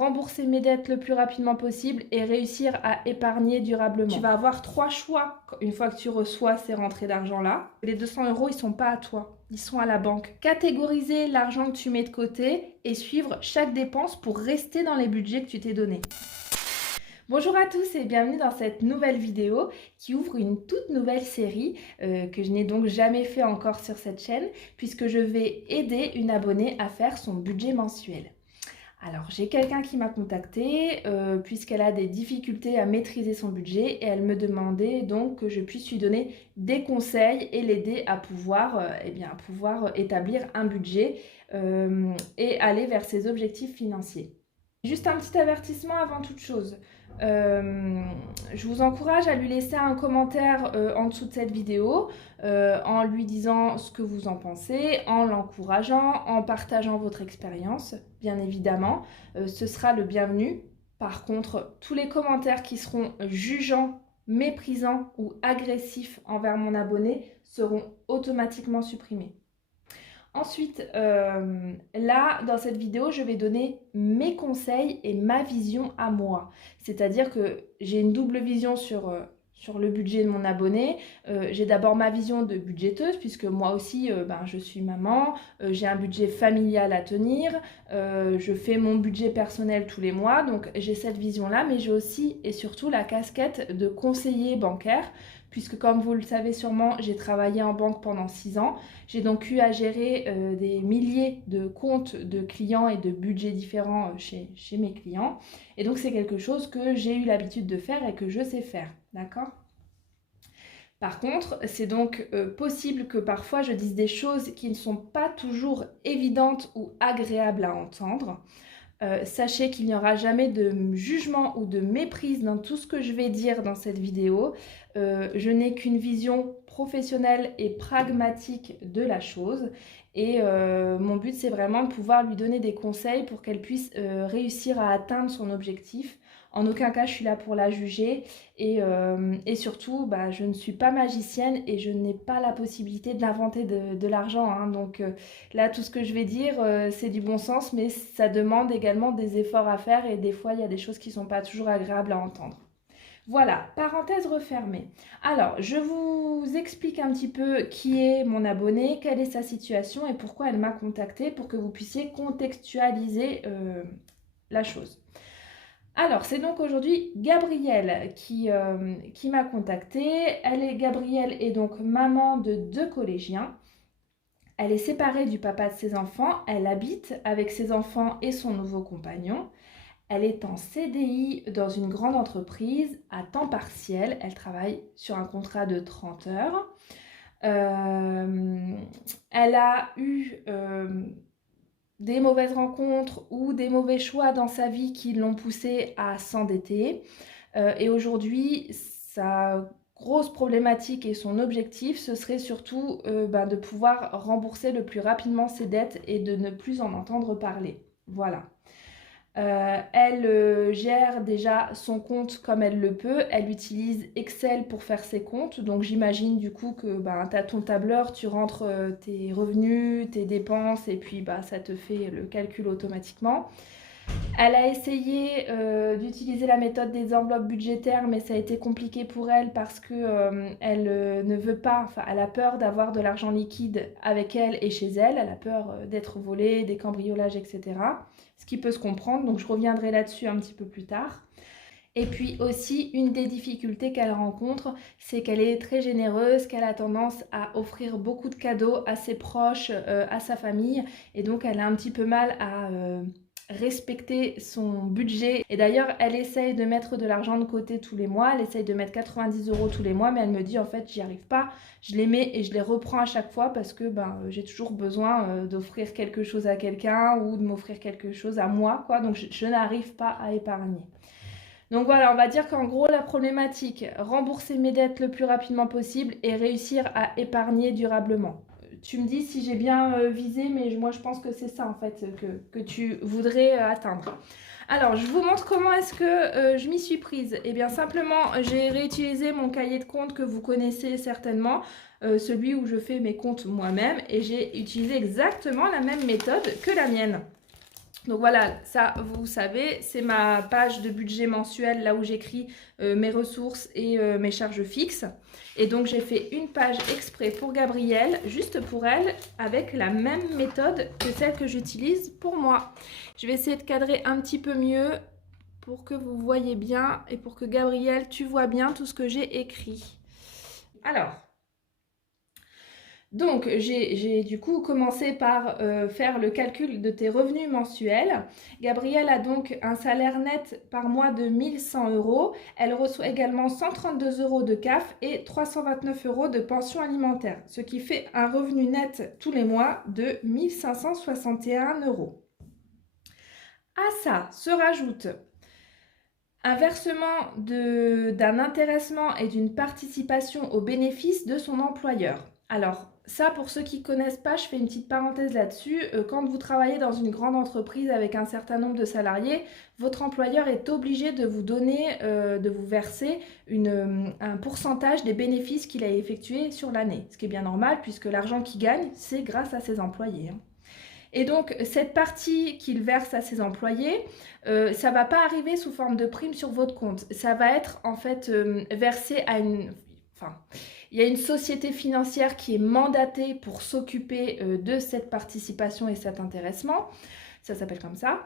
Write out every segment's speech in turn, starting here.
rembourser mes dettes le plus rapidement possible et réussir à épargner durablement. Tu vas avoir 3 choix une fois que tu reçois ces rentrées d'argent-là. Les 200 €, ils sont pas à toi, ils sont à la banque. Catégoriser l'argent que tu mets de côté et suivre chaque dépense pour rester dans les budgets que tu t'es donné. Bonjour à tous et bienvenue dans cette nouvelle vidéo qui ouvre une toute nouvelle série que je n'ai donc jamais fait encore sur cette chaîne puisque je vais aider une abonnée à faire son budget mensuel. Alors j'ai quelqu'un qui m'a contactée puisqu'elle a des difficultés à maîtriser son budget et elle me demandait donc que je puisse lui donner des conseils et l'aider à pouvoir établir un budget et aller vers ses objectifs financiers. Juste un petit avertissement avant toute chose. Je vous encourage à lui laisser un commentaire en dessous de cette vidéo en lui disant ce que vous en pensez, en l'encourageant, en partageant votre expérience, bien évidemment. Ce sera le bienvenu. Par contre, tous les commentaires qui seront jugeants, méprisants ou agressifs envers mon abonné seront automatiquement supprimés. Ensuite, là, dans cette vidéo, je vais donner mes conseils et ma vision à moi. C'est-à-dire que j'ai une double vision sur le budget de mon abonné. J'ai d'abord ma vision de budgéteuse, puisque moi aussi, je suis maman, j'ai un budget familial à tenir, je fais mon budget personnel tous les mois, donc j'ai cette vision-là, mais j'ai aussi et surtout la casquette de conseiller bancaire, puisque comme vous le savez sûrement, j'ai travaillé en banque pendant 6 ans. J'ai donc eu à gérer des milliers de comptes de clients et de budgets différents chez mes clients. Et donc c'est quelque chose que j'ai eu l'habitude de faire et que je sais faire, d'accord ? Par contre, c'est donc possible que parfois je dise des choses qui ne sont pas toujours évidentes ou agréables à entendre. Sachez qu'il n'y aura jamais de jugement ou de méprise dans tout ce que je vais dire dans cette vidéo. Je n'ai qu'une vision professionnelle et pragmatique de la chose et mon but c'est vraiment de pouvoir lui donner des conseils pour qu'elle puisse réussir à atteindre son objectif. En aucun cas je suis là pour la juger et surtout je ne suis pas magicienne et je n'ai pas la possibilité d'inventer de l'argent, hein. Donc là tout ce que je vais dire c'est du bon sens, mais ça demande également des efforts à faire et des fois il y a des choses qui ne sont pas toujours agréables à entendre. Voilà, parenthèse refermée. Alors, je vous explique un petit peu qui est mon abonnée, quelle est sa situation et pourquoi elle m'a contactée pour que vous puissiez contextualiser la chose. Alors, c'est donc aujourd'hui Gabrielle qui m'a contactée. Gabrielle est donc maman de 2 collégiens. Elle est séparée du papa de ses enfants. Elle habite avec ses enfants et son nouveau compagnon. Elle est en CDI dans une grande entreprise à temps partiel. Elle travaille sur un contrat de 30 heures. Elle a eu des mauvaises rencontres ou des mauvais choix dans sa vie qui l'ont poussée à s'endetter. Et aujourd'hui, sa grosse problématique et son objectif, ce serait surtout de pouvoir rembourser le plus rapidement ses dettes et de ne plus en entendre parler. Voilà. Elle gère déjà son compte comme elle le peut. Elle utilise Excel pour faire ses comptes. Donc j'imagine du coup que tu as ton tableur, tu rentres tes revenus, tes dépenses et puis ça te fait le calcul automatiquement. Elle a essayé d'utiliser la méthode des enveloppes budgétaires, mais ça a été compliqué pour elle parce que elle ne veut pas, elle a peur d'avoir de l'argent liquide avec elle et chez elle. Elle a peur d'être volée, des cambriolages, etc. Ce qui peut se comprendre, donc je reviendrai là-dessus un petit peu plus tard. Et puis aussi, une des difficultés qu'elle rencontre, c'est qu'elle est très généreuse, qu'elle a tendance à offrir beaucoup de cadeaux à ses proches, à sa famille, et donc elle a un petit peu mal à respecter son budget. Et d'ailleurs, elle essaye de mettre de l'argent de côté tous les mois, elle essaye de mettre 90 € tous les mois, mais elle me dit en fait j'y arrive pas, je les mets et je les reprends à chaque fois parce que j'ai toujours besoin d'offrir quelque chose à quelqu'un ou de m'offrir quelque chose à moi, quoi. Donc je n'arrive pas à épargner. Donc voilà, on va dire qu'en gros la problématique, rembourser mes dettes le plus rapidement possible et réussir à épargner durablement. Tu me dis si j'ai bien visé, mais moi je pense que c'est ça en fait que tu voudrais atteindre. Alors je vous montre comment est-ce que je m'y suis prise. Et bien simplement j'ai réutilisé mon cahier de compte que vous connaissez certainement, celui où je fais mes comptes moi-même, et j'ai utilisé exactement la même méthode que la mienne. Donc voilà, ça vous savez, c'est ma page de budget mensuel, là où j'écris mes ressources et mes charges fixes. Et donc j'ai fait une page exprès pour Gabrielle, juste pour elle, avec la même méthode que celle que j'utilise pour moi. Je vais essayer de cadrer un petit peu mieux pour que vous voyez bien et pour que Gabrielle, tu vois bien tout ce que j'ai écrit. Alors, donc, j'ai du coup commencé par faire le calcul de tes revenus mensuels. Gabrielle a donc un salaire net par mois de 1100 euros. Elle reçoit également 132 euros de CAF et 329 euros de pension alimentaire, ce qui fait un revenu net tous les mois de 1561 euros. À ça se rajoute un versement d'un intéressement et d'une participation au bénéfice de son employeur. Alors, ça, pour ceux qui ne connaissent pas, je fais une petite parenthèse là-dessus. Quand vous travaillez dans une grande entreprise avec un certain nombre de salariés, votre employeur est obligé de vous donner, de vous verser un pourcentage des bénéfices qu'il a effectués sur l'année. Ce qui est bien normal puisque l'argent qu'il gagne, c'est grâce à ses employés. Et donc, cette partie qu'il verse à ses employés, ça ne va pas arriver sous forme de prime sur votre compte. Ça va être en fait versé à une... Enfin, il y a une société financière qui est mandatée pour s'occuper de cette participation et cet intéressement. Ça s'appelle comme ça.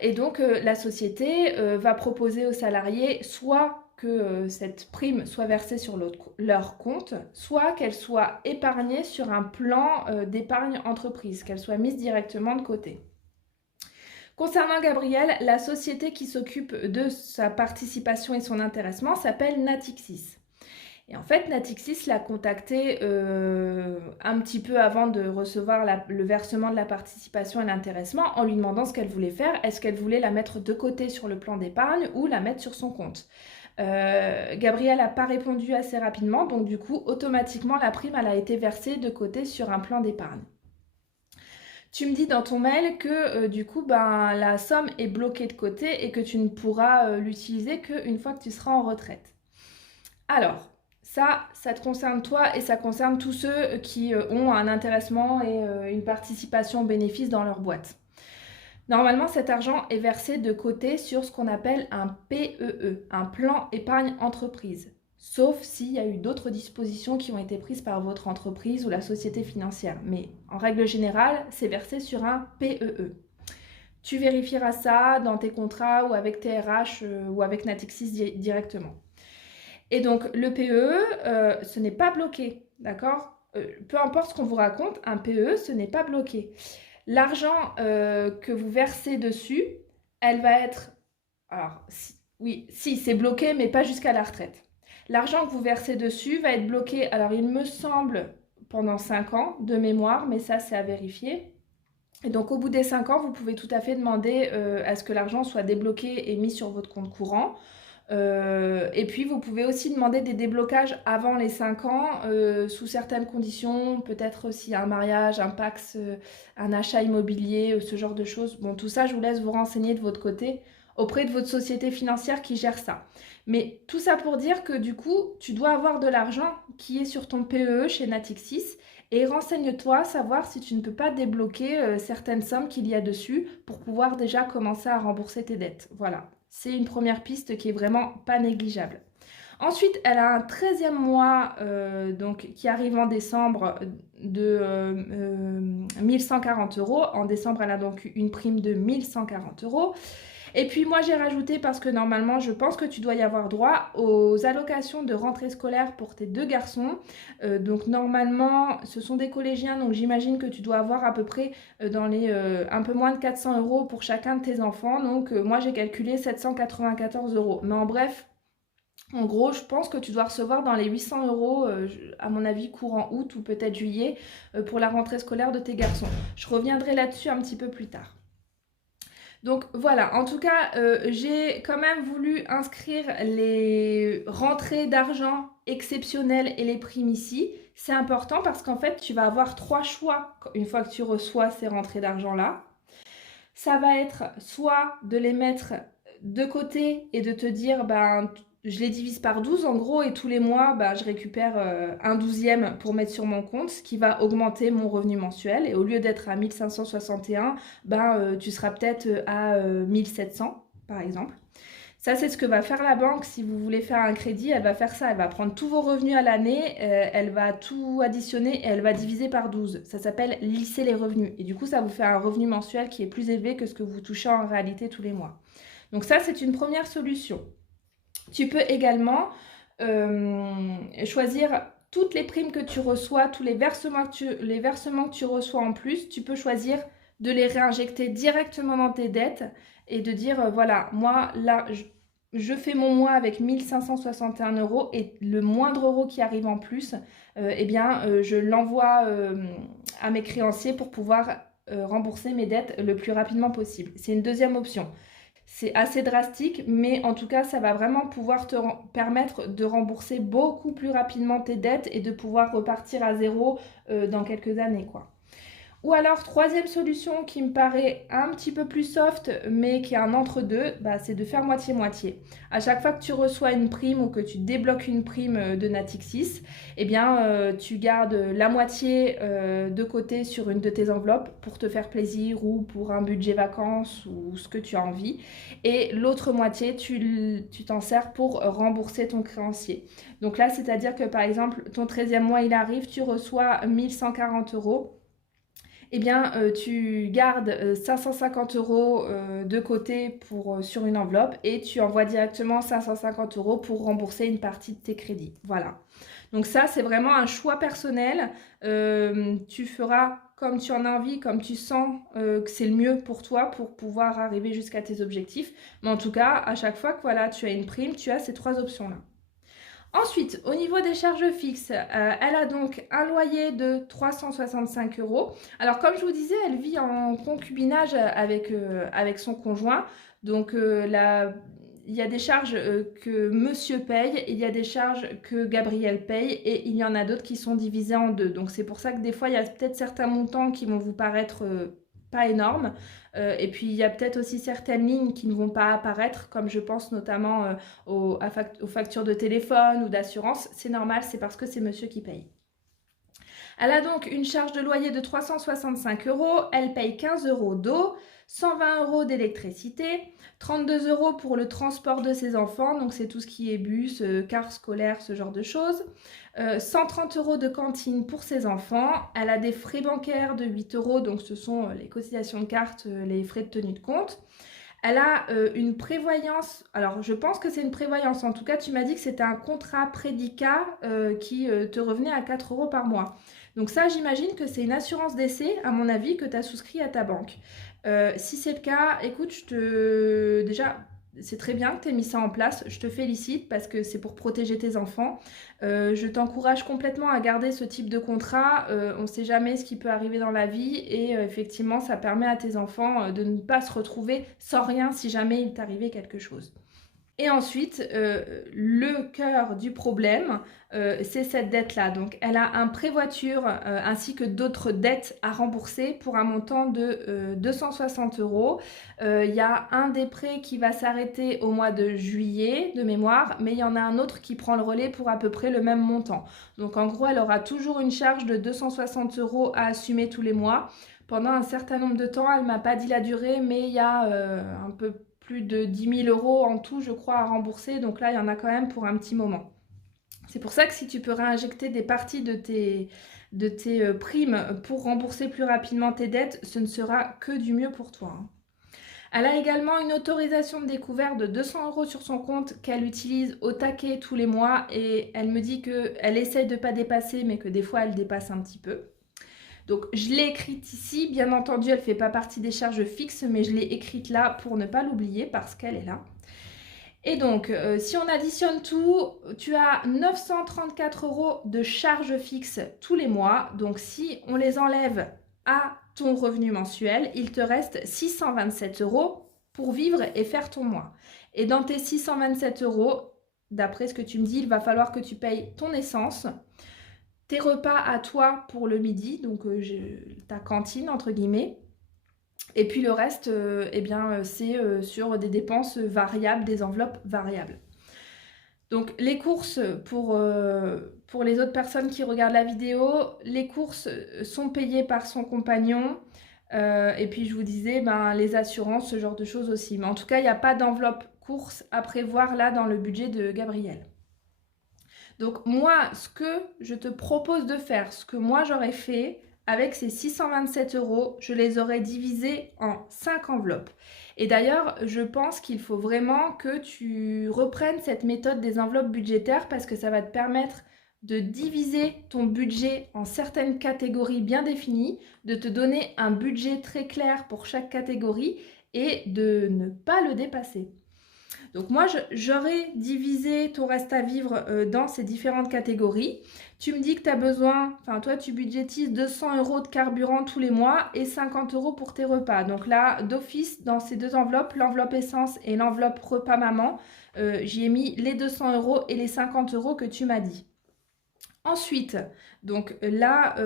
Et donc, la société va proposer aux salariés soit que cette prime soit versée sur leur compte, soit qu'elle soit épargnée sur un plan d'épargne entreprise, qu'elle soit mise directement de côté. Concernant Gabrielle, la société qui s'occupe de sa participation et son intéressement s'appelle Natixis. Et en fait, Natixis l'a contacté un petit peu avant de recevoir le versement de la participation et l'intéressement en lui demandant ce qu'elle voulait faire. Est-ce qu'elle voulait la mettre de côté sur le plan d'épargne ou la mettre sur son compte? Gabrielle n'a pas répondu assez rapidement, donc du coup, automatiquement, la prime elle a été versée de côté sur un plan d'épargne. Tu me dis dans ton mail que du coup, la somme est bloquée de côté et que tu ne pourras l'utiliser qu'une fois que tu seras en retraite. Alors, ça te concerne toi et ça concerne tous ceux qui ont un intéressement et une participation aux bénéfices dans leur boîte. Normalement, cet argent est versé de côté sur ce qu'on appelle un PEE, un plan épargne entreprise. Sauf s'il y a eu d'autres dispositions qui ont été prises par votre entreprise ou la société financière. Mais en règle générale, c'est versé sur un PEE. Tu vérifieras ça dans tes contrats ou avec TRH ou avec Natixis directement. Et donc, le PEE, ce n'est pas bloqué, d'accord? Peu importe ce qu'on vous raconte, un PEE, ce n'est pas bloqué. L'argent que vous versez dessus, elle va être... Alors, oui, si, c'est bloqué, mais pas jusqu'à la retraite. L'argent que vous versez dessus va être bloqué, alors il me semble, pendant 5 ans de mémoire, mais ça, c'est à vérifier. Et donc, au bout des 5 ans, vous pouvez tout à fait demander à ce que l'argent soit débloqué et mis sur votre compte courant. Et puis, vous pouvez aussi demander des déblocages avant les 5 ans, sous certaines conditions, peut-être s'il y a un mariage, un Pacs, un achat immobilier, ce genre de choses. Bon, tout ça, je vous laisse vous renseigner de votre côté auprès de votre société financière qui gère ça. Mais tout ça pour dire que du coup, tu dois avoir de l'argent qui est sur ton PEE chez Natixis et renseigne-toi, savoir si tu ne peux pas débloquer certaines sommes qu'il y a dessus pour pouvoir déjà commencer à rembourser tes dettes. Voilà. C'est une première piste qui est vraiment pas négligeable. Ensuite, elle a un 13e mois donc, qui arrive en décembre de 1140 euros. En décembre, elle a donc une prime de 1140 euros. Et puis moi, j'ai rajouté, parce que normalement, je pense que tu dois y avoir droit aux allocations de rentrée scolaire pour tes 2 garçons. Donc normalement, ce sont des collégiens, donc j'imagine que tu dois avoir à peu près dans les un peu moins de 400 euros pour chacun de tes enfants. Donc moi, j'ai calculé 794 euros. Mais en bref, en gros, je pense que tu dois recevoir dans les 800 euros, à mon avis, courant août ou peut-être juillet, pour la rentrée scolaire de tes garçons. Je reviendrai là-dessus un petit peu plus tard. Donc voilà, en tout cas, j'ai quand même voulu inscrire les rentrées d'argent exceptionnelles et les primes ici. C'est important parce qu'en fait, tu vas avoir 3 choix une fois que tu reçois ces rentrées d'argent-là. Ça va être soit de les mettre de côté et de te dire, je les divise par 12 en gros et tous les mois, bah, je récupère un 12e pour mettre sur mon compte, ce qui va augmenter mon revenu mensuel. Et au lieu d'être à 1561, ben, tu seras peut-être à 1700 par exemple. Ça, c'est ce que va faire la banque si vous voulez faire un crédit. Elle va faire ça, elle va prendre tous vos revenus à l'année, elle va tout additionner et elle va diviser par 12. Ça s'appelle lisser les revenus. Et du coup, ça vous fait un revenu mensuel qui est plus élevé que ce que vous touchez en réalité tous les mois. Donc ça, c'est une première solution. Tu peux également choisir toutes les primes que tu reçois, tous les versements que tu reçois en plus. Tu peux choisir de les réinjecter directement dans tes dettes et de dire, voilà, moi, là, je fais mon mois avec 1561 € et le moindre euro qui arrive en plus, eh bien, je l'envoie à mes créanciers pour pouvoir rembourser mes dettes le plus rapidement possible. C'est une deuxième option. C'est assez drastique, mais en tout cas, ça va vraiment pouvoir te permettre de rembourser beaucoup plus rapidement tes dettes et de pouvoir repartir à zéro dans quelques années, quoi. Ou alors, troisième solution qui me paraît un petit peu plus soft, mais qui est un entre-deux, bah, c'est de faire moitié-moitié. À chaque fois que tu reçois une prime ou que tu débloques une prime de Natixis, eh bien, tu gardes la moitié de côté sur une de tes enveloppes pour te faire plaisir ou pour un budget vacances ou ce que tu as envie. Et l'autre moitié, tu t'en sers pour rembourser ton créancier. Donc là, c'est-à-dire que par exemple, ton 13e mois, il arrive, tu reçois 1140 €. Eh bien, tu gardes 550 € de côté sur une enveloppe et tu envoies directement 550 € pour rembourser une partie de tes crédits. Voilà. Donc ça, c'est vraiment un choix personnel. Tu feras comme tu en as envie, comme tu sens que c'est le mieux pour toi pour pouvoir arriver jusqu'à tes objectifs. Mais en tout cas, à chaque fois que voilà, tu as une prime, tu as ces trois options-là. Ensuite, au niveau des charges fixes, elle a donc un loyer de 365 €. Alors, comme je vous disais, elle vit en concubinage avec son conjoint. Donc, il y a des charges que monsieur paye, il y a des charges que Gabriel paye et il y en a d'autres qui sont divisées en deux. Donc, c'est pour ça que des fois, il y a peut-être certains montants qui vont vous paraître pas énormes. Et puis, il y a peut-être aussi certaines lignes qui ne vont pas apparaître, comme je pense notamment aux factures de téléphone ou d'assurance. C'est normal, c'est parce que c'est monsieur qui paye. Elle a donc une charge de loyer de 365 €, elle paye 15 € d'eau, 120 € d'électricité, 32 € pour le transport de ses enfants, donc c'est tout ce qui est bus, car scolaire, ce genre de choses. 130 € de cantine pour ses enfants. Elle a des frais bancaires de 8 €, donc ce sont les cotisations de carte, les frais de tenue de compte. Elle a une prévoyance, alors je pense que c'est une prévoyance, en tout cas tu m'as dit que c'était un contrat prédicat qui te revenait à 4 € par mois. Donc ça, j'imagine que c'est une assurance décès, à mon avis, que tu as souscrit à ta banque. Si c'est le cas, écoute, déjà, c'est très bien que tu aies mis ça en place. Je te félicite parce que c'est pour protéger tes enfants. Je t'encourage complètement à garder ce type de contrat. On ne sait jamais ce qui peut arriver dans la vie et effectivement, ça permet à tes enfants de ne pas se retrouver sans rien si jamais il t'arrivait quelque chose. Et ensuite, le cœur du problème, c'est cette dette-là. Donc, elle a un prêt-voiture ainsi que d'autres dettes à rembourser pour un montant de 260 €. Il y a un des prêts qui va s'arrêter au mois de juillet, de mémoire, mais il y en a un autre qui prend le relais pour à peu près le même montant. Donc, en gros, elle aura toujours une charge de 260 € à assumer tous les mois. Pendant un certain nombre de temps, elle ne m'a pas dit la durée, mais il y a un peu plus de 10 000 € en tout, je crois, à rembourser. Donc là, il y en a quand même pour un petit moment. C'est pour ça que si tu peux réinjecter des parties de tes primes pour rembourser plus rapidement tes dettes, ce ne sera que du mieux pour toi. Elle a également une autorisation de découvert de 200 € sur son compte qu'elle utilise au taquet tous les mois. Et elle me dit qu'elle essaye de ne pas dépasser, mais que des fois, elle dépasse un petit peu. Donc, je l'ai écrite ici. Bien entendu, elle ne fait pas partie des charges fixes, mais je l'ai écrite là pour ne pas l'oublier parce qu'elle est là. Et donc, si on additionne tout, tu as 934 € de charges fixes tous les mois. Donc, si on les enlève à ton revenu mensuel, il te reste 627 € pour vivre et faire ton mois. Et dans tes 627 €, d'après ce que tu me dis, il va falloir que tu payes ton essence, tes repas à toi pour le midi, donc ta cantine entre guillemets, et puis le reste, c'est sur des dépenses variables, des enveloppes variables. Donc les courses pour les autres personnes qui regardent la vidéo, les courses sont payées par son compagnon. Et puis je vous disais, ben, les assurances, ce genre de choses aussi. Mais en tout cas, il n'y a pas d'enveloppe course à prévoir là dans le budget de Gabriel. Donc moi, ce que je te propose de faire, ce que moi j'aurais fait avec ces 627 €, je les aurais divisés en 5 enveloppes. Et d'ailleurs, je pense qu'il faut vraiment que tu reprennes cette méthode des enveloppes budgétaires parce que ça va te permettre de diviser ton budget en certaines catégories bien définies, de te donner un budget très clair pour chaque catégorie et de ne pas le dépasser. Donc moi, j'aurais divisé ton reste à vivre dans ces différentes catégories. Tu me dis que tu as besoin, enfin toi tu budgétises 200 € de carburant tous les mois et 50 € pour tes repas. Donc là, d'office, dans ces deux enveloppes, l'enveloppe essence et l'enveloppe repas maman, j'y ai mis les 200 € et les 50 € que tu m'as dit. Ensuite, donc là,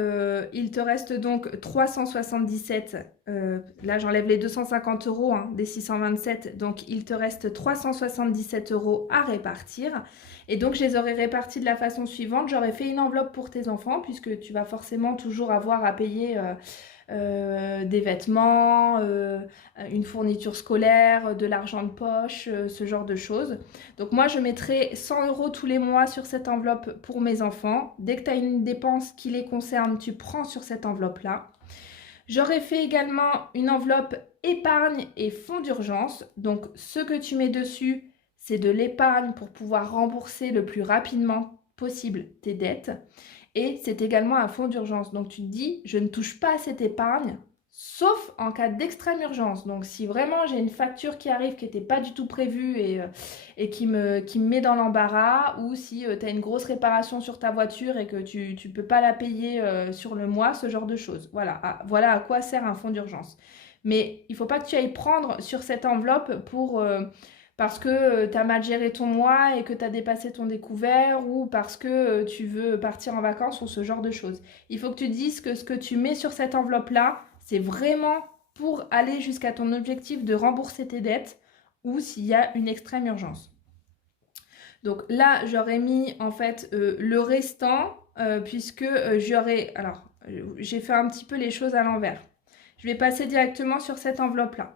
il te reste donc 377, là j'enlève les 250 € hein, des 627, donc il te reste 377 € à répartir. Et donc je les aurais répartis de la façon suivante, j'aurais fait une enveloppe pour tes enfants, puisque tu vas forcément toujours avoir à payer des vêtements, une fourniture scolaire, de l'argent de poche, ce genre de choses. Donc moi, je mettrai 100 € tous les mois sur cette enveloppe pour mes enfants. Dès que tu as une dépense qui les concerne, tu prends sur cette enveloppe-là. J'aurais fait également une enveloppe épargne et fonds d'urgence. Donc ce que tu mets dessus, c'est de l'épargne pour pouvoir rembourser le plus rapidement possible tes dettes. Et c'est également un fonds d'urgence. Donc tu te dis, je ne touche pas à cette épargne, sauf en cas d'extrême urgence. Donc si vraiment j'ai une facture qui arrive qui n'était pas du tout prévue et qui me met dans l'embarras, ou si tu as une grosse réparation sur ta voiture et que tu ne peux pas la payer sur le mois, ce genre de choses. Voilà, voilà à quoi sert un fonds d'urgence. Mais il ne faut pas que tu ailles prendre sur cette enveloppe parce que tu as mal géré ton mois et que tu as dépassé ton découvert, ou parce que tu veux partir en vacances ou ce genre de choses. Il faut que tu dises que ce que tu mets sur cette enveloppe-là, c'est vraiment pour aller jusqu'à ton objectif de rembourser tes dettes ou s'il y a une extrême urgence. Donc là, j'aurais mis en fait le restant puisque j'aurais... Alors, j'ai fait un petit peu les choses à l'envers. Je vais passer directement sur cette enveloppe-là.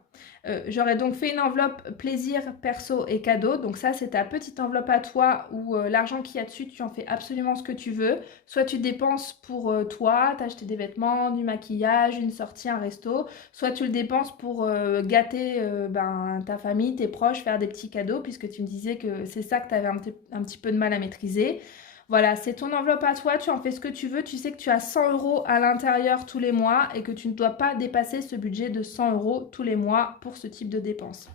J'aurais donc fait une enveloppe plaisir, perso et cadeau. Donc ça, c'est ta petite enveloppe à toi où l'argent qu'il y a dessus, tu en fais absolument ce que tu veux. Soit tu dépenses pour toi, t'acheter des vêtements, du maquillage, une sortie, un resto. Soit tu le dépenses pour gâter ta famille, tes proches, faire des petits cadeaux, puisque tu me disais que c'est ça que tu avais un petit peu de mal à maîtriser. Voilà, c'est ton enveloppe à toi, tu en fais ce que tu veux, tu sais que tu as 100 € à l'intérieur tous les mois et que tu ne dois pas dépasser ce budget de 100 € tous les mois pour ce type de dépenses.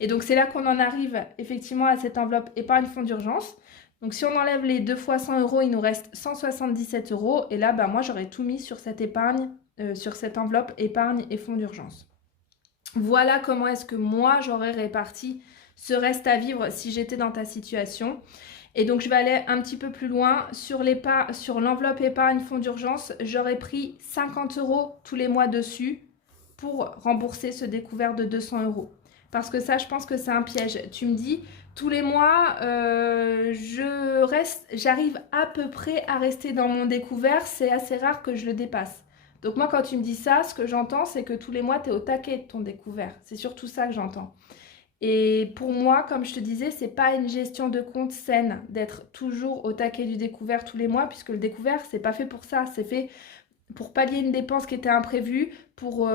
Et donc c'est là qu'on en arrive effectivement à cette enveloppe épargne fonds d'urgence. Donc si on enlève les 2 fois 100 €, il nous reste 177 € et là moi j'aurais tout mis sur cette épargne, sur cette enveloppe épargne et fonds d'urgence. Voilà comment est-ce que moi j'aurais réparti ce reste à vivre si j'étais dans ta situation. Et donc, je vais aller un petit peu plus loin. Sur l'enveloppe épargne fonds d'urgence, j'aurais pris 50 € tous les mois dessus pour rembourser ce découvert de 200 €. Parce que ça, je pense que c'est un piège. Tu me dis, tous les mois, j'arrive à peu près à rester dans mon découvert. C'est assez rare que je le dépasse. Donc moi, quand tu me dis ça, ce que j'entends, c'est que tous les mois, tu es au taquet de ton découvert. C'est surtout ça que j'entends. Et pour moi, comme je te disais, c'est pas une gestion de compte saine d'être toujours au taquet du découvert tous les mois, puisque le découvert, c'est pas fait pour ça. C'est fait pour pallier une dépense qui était imprévue, pour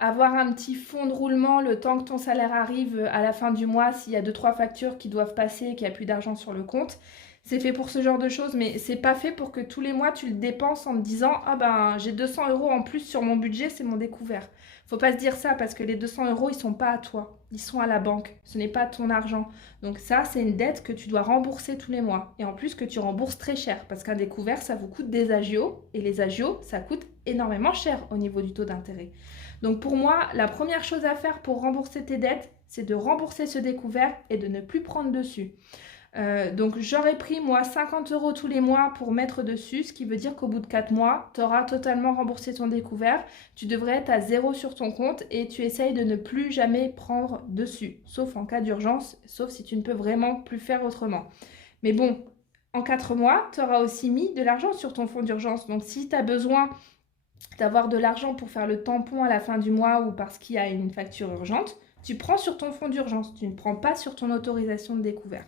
avoir un petit fonds de roulement le temps que ton salaire arrive à la fin du mois, s'il y a 2-3 factures qui doivent passer et qu'il n'y a plus d'argent sur le compte. C'est fait pour ce genre de choses, mais c'est pas fait pour que tous les mois tu le dépenses en te disant « Ah ben, j'ai 200 € en plus sur mon budget, c'est mon découvert ». Faut pas se dire ça parce que les 200 € ils sont pas à toi, ils sont à la banque, ce n'est pas ton argent. Donc ça, c'est une dette que tu dois rembourser tous les mois. Et en plus que tu rembourses très cher parce qu'un découvert, ça vous coûte des agios et les agios, ça coûte énormément cher au niveau du taux d'intérêt. Donc pour moi, la première chose à faire pour rembourser tes dettes, c'est de rembourser ce découvert et de ne plus prendre dessus. Donc j'aurais pris moi 50 € tous les mois pour mettre dessus, ce qui veut dire qu'au bout de 4 mois, tu auras totalement remboursé ton découvert. Tu devrais être à 0 sur ton compte et tu essayes de ne plus jamais prendre dessus, sauf en cas d'urgence, sauf si tu ne peux vraiment plus faire autrement. Mais bon, en 4 mois, tu auras aussi mis de l'argent sur ton fonds d'urgence. Donc si tu as besoin d'avoir de l'argent pour faire le tampon à la fin du mois ou parce qu'il y a une facture urgente, tu prends sur ton fonds d'urgence, tu ne prends pas sur ton autorisation de découvert.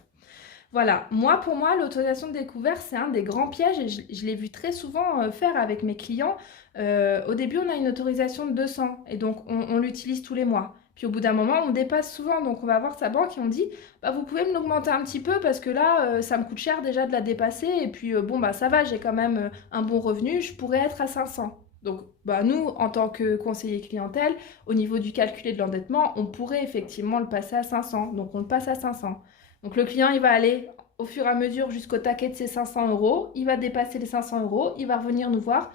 Voilà, pour moi, l'autorisation de découvert, c'est un des grands pièges et je l'ai vu très souvent faire avec mes clients. Au début, on a une autorisation de 200 et donc on l'utilise tous les mois. Puis au bout d'un moment, on dépasse souvent, donc on va voir sa banque et on dit bah, vous pouvez me l'augmenter un petit peu parce que là, ça me coûte cher déjà de la dépasser et puis bon, bah ça va, j'ai quand même un bon revenu, je pourrais être à 500. Donc bah, nous, en tant que conseiller clientèle, au niveau du calcul de l'endettement, on pourrait effectivement le passer à 500, donc on le passe à 500. Donc le client, il va aller au fur et à mesure jusqu'au taquet de ses 500 €, il va dépasser les 500 €, il va revenir nous voir.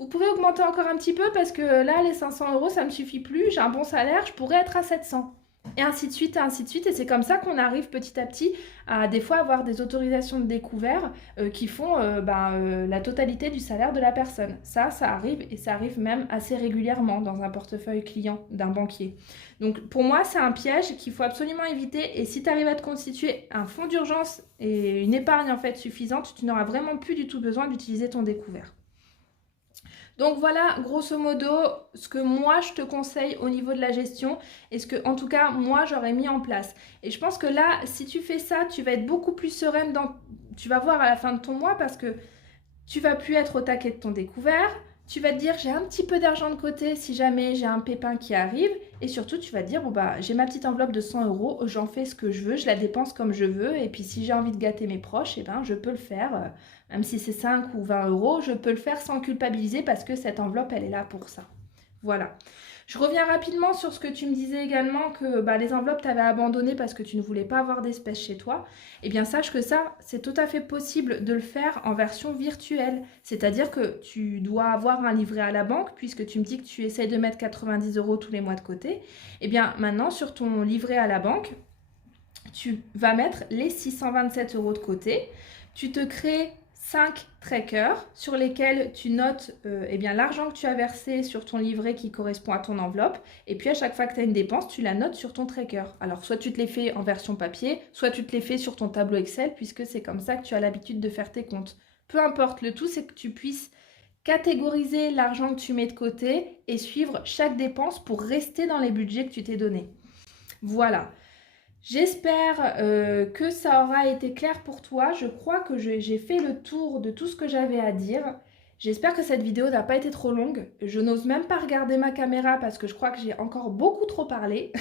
Vous pouvez augmenter encore un petit peu parce que là, les 500 €, ça ne me suffit plus, j'ai un bon salaire, je pourrais être à 700. Et ainsi de suite, et ainsi de suite. Et c'est comme ça qu'on arrive petit à petit à des fois avoir des autorisations de découvert qui font la totalité du salaire de la personne. Ça arrive et ça arrive même assez régulièrement dans un portefeuille client d'un banquier. Donc pour moi, c'est un piège qu'il faut absolument éviter. Et si tu arrives à te constituer un fonds d'urgence et une épargne en fait suffisante, tu n'auras vraiment plus du tout besoin d'utiliser ton découvert. Donc voilà, grosso modo, ce que moi je te conseille au niveau de la gestion et ce que en tout cas moi j'aurais mis en place. Et je pense que là, si tu fais ça, tu vas être beaucoup plus sereine tu vas voir à la fin de ton mois parce que tu vas plus être au taquet de ton découvert. Tu vas te dire j'ai un petit peu d'argent de côté si jamais j'ai un pépin qui arrive. Et surtout tu vas te dire bon bah j'ai ma petite enveloppe de 100 €, j'en fais ce que je veux, je la dépense comme je veux. Et puis si j'ai envie de gâter mes proches, eh ben, je peux le faire. Même si c'est 5 ou 20 €, je peux le faire sans culpabiliser parce que cette enveloppe elle est là pour ça. Voilà. Je reviens rapidement sur ce que tu me disais également que les enveloppes tu avais abandonnées parce que tu ne voulais pas avoir d'espèces chez toi. Eh bien sache que ça, c'est tout à fait possible de le faire en version virtuelle. C'est-à-dire que tu dois avoir un livret à la banque puisque tu me dis que tu essayes de mettre 90 € tous les mois de côté. Eh bien maintenant sur ton livret à la banque, tu vas mettre les 627 € de côté. Tu te crées 5 trackers sur lesquels tu notes l'argent que tu as versé sur ton livret qui correspond à ton enveloppe. Et puis à chaque fois que tu as une dépense, tu la notes sur ton tracker. Alors soit tu te les fais en version papier, soit tu te les fais sur ton tableau Excel puisque c'est comme ça que tu as l'habitude de faire tes comptes. Peu importe, le tout c'est que tu puisses catégoriser l'argent que tu mets de côté et suivre chaque dépense pour rester dans les budgets que tu t'es donnés. Voilà. J'espère que ça aura été clair pour toi. Je crois que j'ai fait le tour de tout ce que j'avais à dire. J'espère que cette vidéo n'a pas été trop longue. Je n'ose même pas regarder ma caméra parce que je crois que j'ai encore beaucoup trop parlé.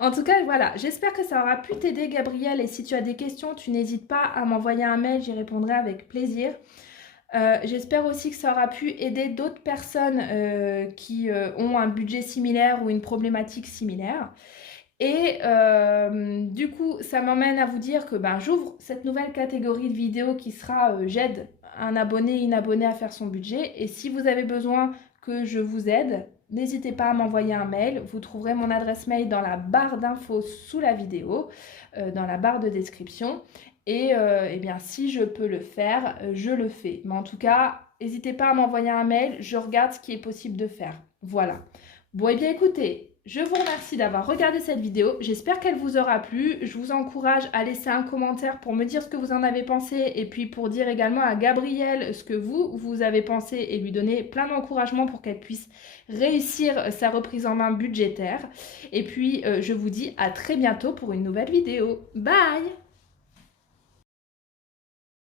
En tout cas, voilà, j'espère que ça aura pu t'aider, Gabrielle. Et si tu as des questions, tu n'hésites pas à m'envoyer un mail, j'y répondrai avec plaisir. J'espère aussi que ça aura pu aider d'autres personnes qui ont un budget similaire ou une problématique similaire. Et du coup, ça m'emmène à vous dire que j'ouvre cette nouvelle catégorie de vidéos qui sera j'aide un abonné, une abonnée à faire son budget. Et si vous avez besoin que je vous aide, n'hésitez pas à m'envoyer un mail. Vous trouverez mon adresse mail dans la barre d'infos sous la vidéo, dans la barre de description. Et bien, si je peux le faire, je le fais. Mais en tout cas, n'hésitez pas à m'envoyer un mail. Je regarde ce qui est possible de faire. Voilà. Bon, et bien écoutez, je vous remercie d'avoir regardé cette vidéo. J'espère qu'elle vous aura plu. Je vous encourage à laisser un commentaire pour me dire ce que vous en avez pensé et puis pour dire également à Gabrielle ce que vous avez pensé et lui donner plein d'encouragement pour qu'elle puisse réussir sa reprise en main budgétaire. Et puis, je vous dis à très bientôt pour une nouvelle vidéo. Bye!